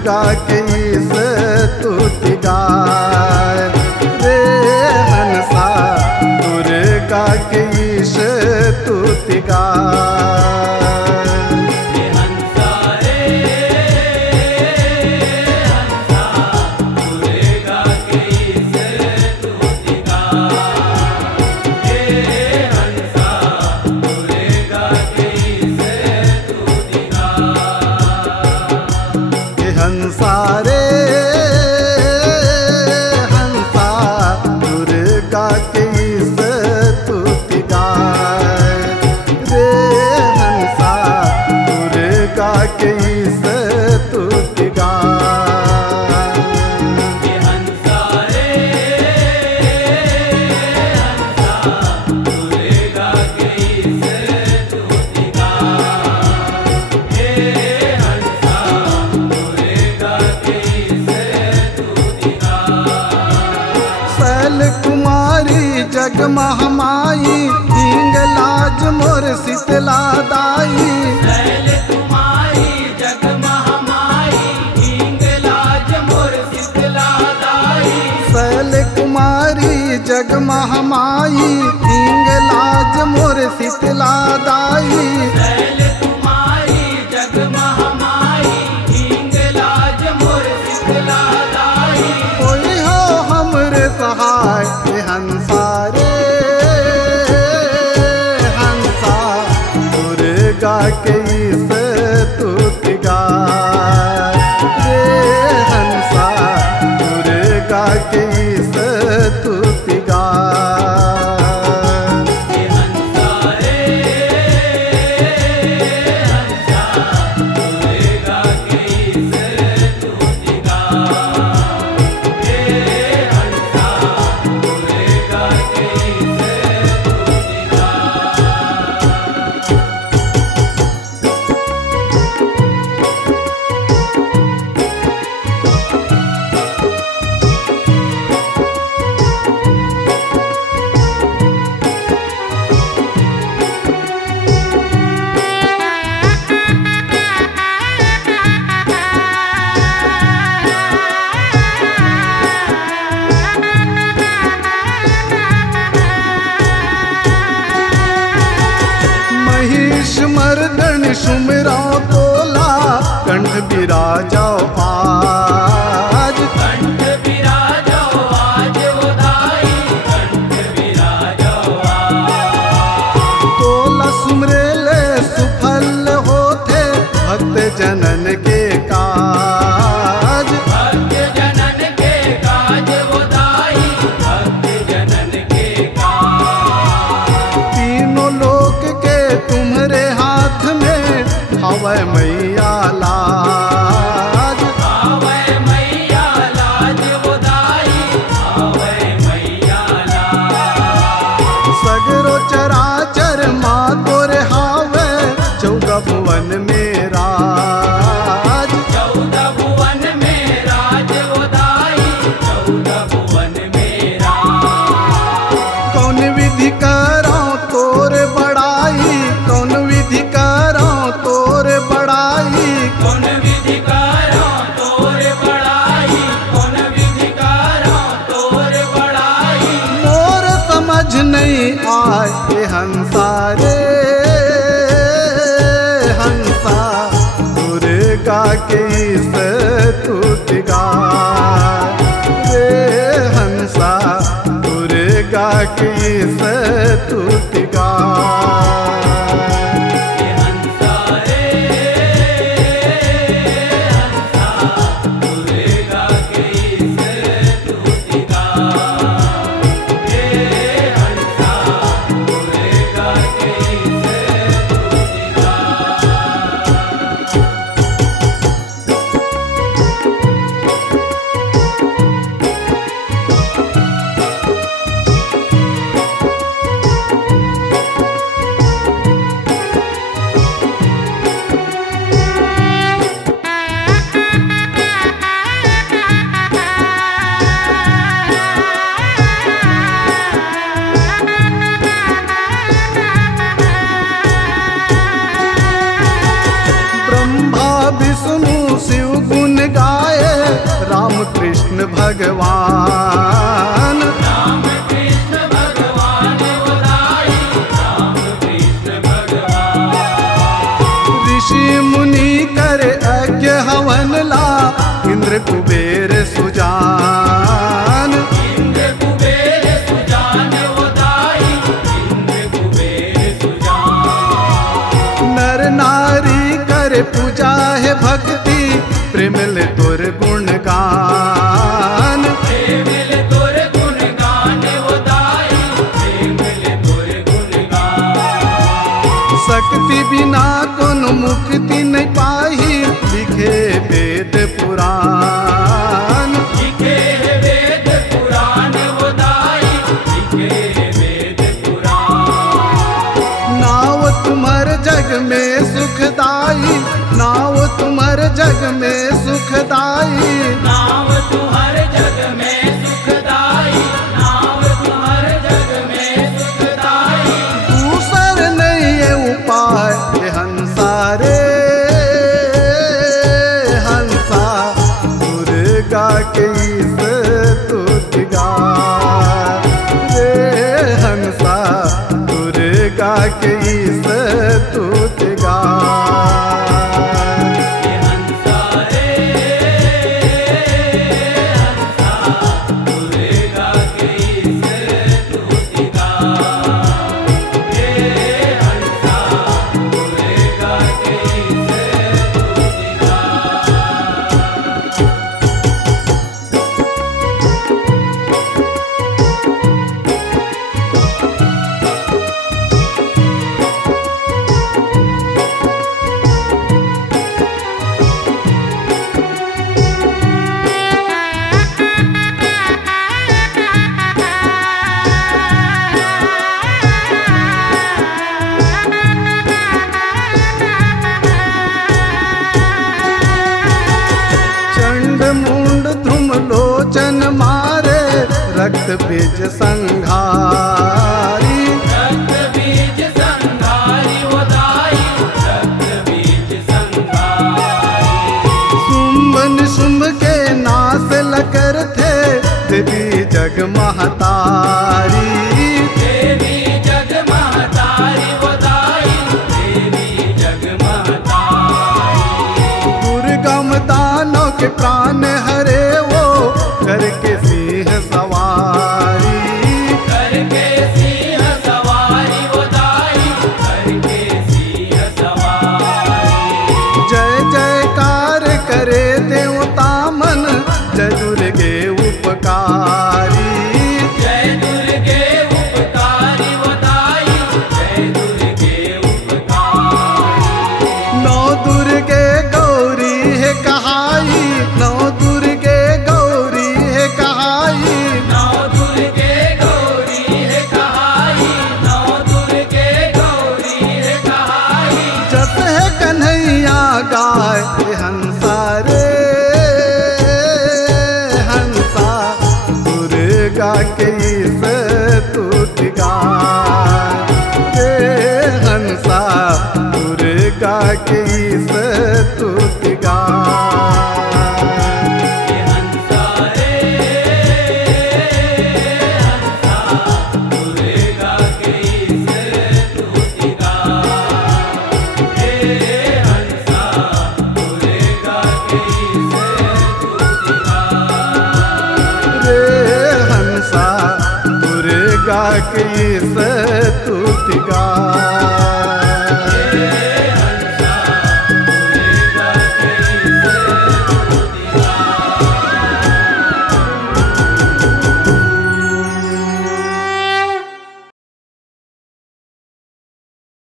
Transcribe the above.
दुर्गा के स्तुति गाय रे हंसा दुर्गा के स्तुति गाय। हंसा रे हंसा दुर्गा के स्तुति गाय रे हंसा दुर्गा के स्तुति गाय। हंसा रे हंसा दुर्गा के स्तुति गाय हे हंसा शैल कुमारी जग महामाई हिंगलाज मोर शीतला दाई। शैल कुमारी जग महामाई हिंगलाज मोर शीतला दाई। शैल कुमारी जग महामाई हिंगलाज मोर शीतला दाई। शैल कुमारी जग महामाई हिंगलाज मोर शीतला दाई। कोई हो हमरे सहाय हंसा रे हंसा दुर्गा के स्तुति गाय रे हंसा दुर्गा के स्तुति गाय। हंसा रे हंसा दुर्गा के स्तुति गाय हे हंसा दुर्गा के स्तुति गाय। महिष मर्दन सुमिरा तोला कंठ बिराजाओ आज। कंठ बिराजो आज उदाई कंठ बिराजो आज। तोला सुमरेले सुफल होते भक्त जनन के काज। भक्त जनन के काज उदाई भक्त जनन के काज। तीनों लोक के तुम्हारे हाथ में हवै मैया लाज। आवै मैया लाज उदाई आवै मैया लाज। सगरो चराचर माँ तोरे हावे चौदह भुवन में राज। 14 भुवन में राज उदाई 14 भुवन में राज। कौन विधि करो तोर बड़ाई कौन विधि करो तोर बड़ाई। कौन विधि करो तोर बड़ाई कौन विधि करो तोर बड़ाई। मोर समझ नहीं आए हंसा रे हंसा दुर्गा के स्तुति गाय रे हंसा दुर्गा के स्तुति गाय। हंसा रे हंसा दुर्गा के स्तुति गाय हे हंसा दुर्गा के स्तुति गाय। भगवान। राम कृष्ण भगवान उदाई, राम कृष्ण भगवान। ऋषि मुनि करे यज्ञ हवन ला, इंद्र कुबेर सुजान। इंद्र कुबेर सुजान उदाई, इंद्र कुबेर सुजान। नर नारी करे पूजा है भक्ति, प्रेमल तोर गुणगान। प्रेमल तोर गुणगान उदाई, प्रेमल तोर गुणगान। शक्ति बिना कोनो मुक्ति नहीं पाही, लिखे वेद पुराण। लिखे वेद पुराण उदाई, लिखे वेद पुराण। नाव तुम्हार जग में सुखदाई, नाव तुम्हार जग में सुखदाई। नाम तुम्हार जग में सुखदाई, नाम तुम्हार जग में सुखदाई। दूसर नहीं है उपाय, ये हंसा रे हंसा, दुर्गा के स्तुत गा रे हंसा, दुर्गा के स्तुत गा। ये हंसा रे हंसा, दुर्गा की स्तुति गा। ये हंसा, दुर्गा की स्तुति गा। चंड मुंड धूम लोचन मारे, रक्त बीज संघारी। रक्त बीज संघारी उदाई, रक्त बीज संघारी। शुंभ निशुंभ के नाश लकर थे, देवी जग महतारी। देवी जग महतारी उदाई, देवी जग महतारी। दुर्गम दानों के प्राण हरे वो, करके सिंह सवारी। करके सिंह सवारी उदाई, करके सिंह सवारी। जय जयकार करे देवता मन, जय दुर्गे उपकारी। जय दुर्गे उपकारी उदाई, जय दुर्गे उपकारी। नौ दुर्गे गौरी है कहाई, नौ दुर्गे गौरी है कहाई। नौ दुर्गे गौरी है कहाई, नौ दुर्गे गौरी है कहाई। जस है कन्हैया गाय, ये हंसा रे हंसा, दुर्गा के